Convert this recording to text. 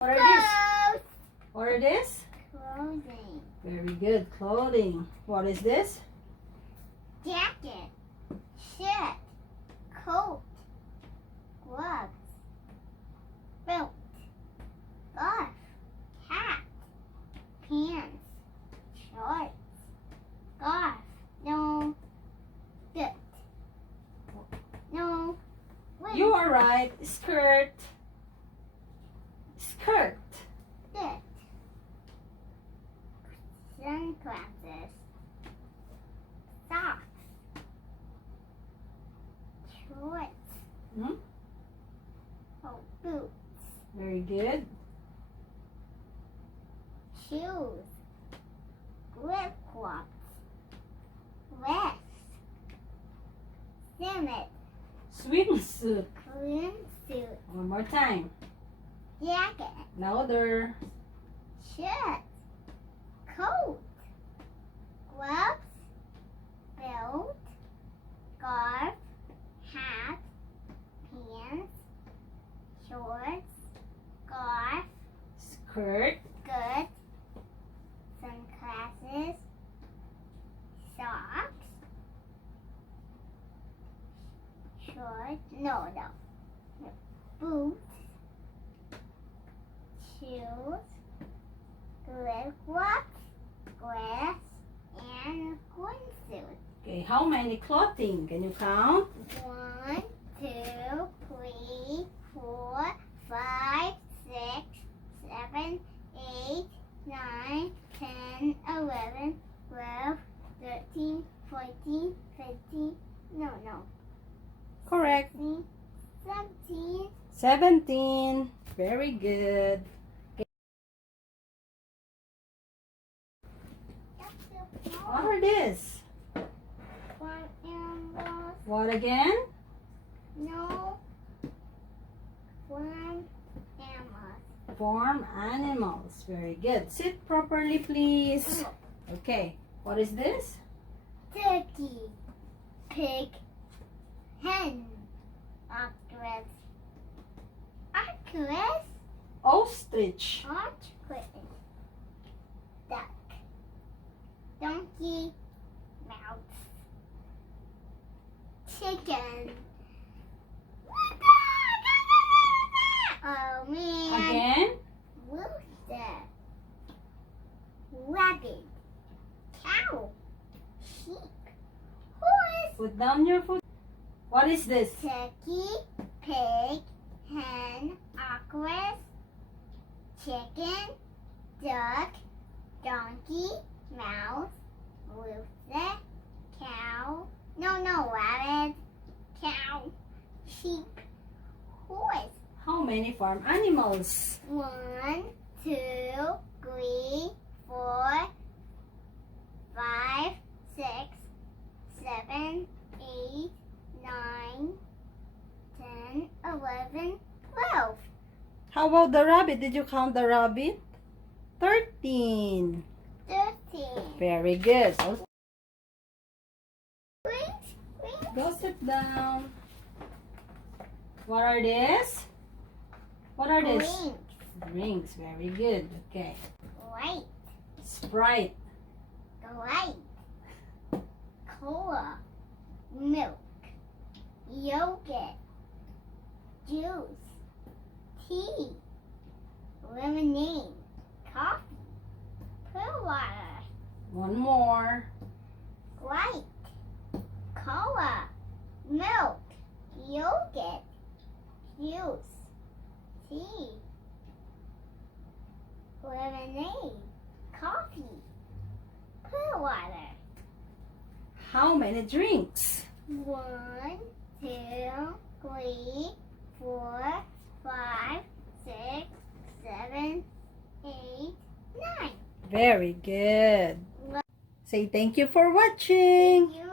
What are these? Clothes. What are this? Clothing. Very good. Clothing. What is this? Jacket. Shirt. Coat. Gloves. Belt. Scarf. Hat. Pants. Shorts. Scarf. No. Good. No. Wait. You are right. Skirt. Skirt. Good. Sunglasses. Socks. Shorts. Hmm? Oh, boots. Very good. Shoes. Flip-flops. Vest. Summit. Swimsuit. Swimsuit. One more time. Jacket. Louder. Shirt. Coat. Gloves. Belt. Scarf. Hat. Pants. Shorts. Scarf. Skirt. Good. Sunglasses. Socks. Shorts. No. Boots. Shoes. Flip-flops. Glass. And swimsuit. Okay, how many clothing? Can you count? 1, 2, 3, 4, 5, 6, 7, 8, 9, 10, 11, 12, 13, 14, 15, no. Correct. 16, 17. 17. Very good. What are these? Farm animals. What again? No. Farm animals. Farm animals. Very good. Sit properly, please. Okay. What is this? Turkey. Pig. Hen. Ostrich. Ostrich. Ostrich. Ostrich. Duck. Donkey. Mouse. Chicken. Oh man. Again? Rooster. Rabbit. Cow. Sheep. Horse. Put down your foot. What is this? Turkey. Pig. Hen. Ostrich. Chicken. Duck. Donkey. Mouse. Rooster. Cow. No, rabbit. Cow. Sheep. Horse. How many farm animals? 1, 2, 3, 4, 5, 6, 7, 8, 9, 10, 11, 12. How about the rabbit? Did you count the rabbit? 13. 13. Very good. Wings. Go sit down. What are these? What are these? Wings. Drinks. Very good. Okay. Light. Sprite. Light. Cola. Milk. Yogurt. Juice. Tea. Lemonade. Coffee. Pearl water. One more. Light. Cola. Milk. Yogurt. Juice. Tea. Lemonade. Coffee. Pearl water. How many drinks? 1, 2, 3, 4, 5, 6, 7, 8, 9. Very good. Say thank you for watching. Thank you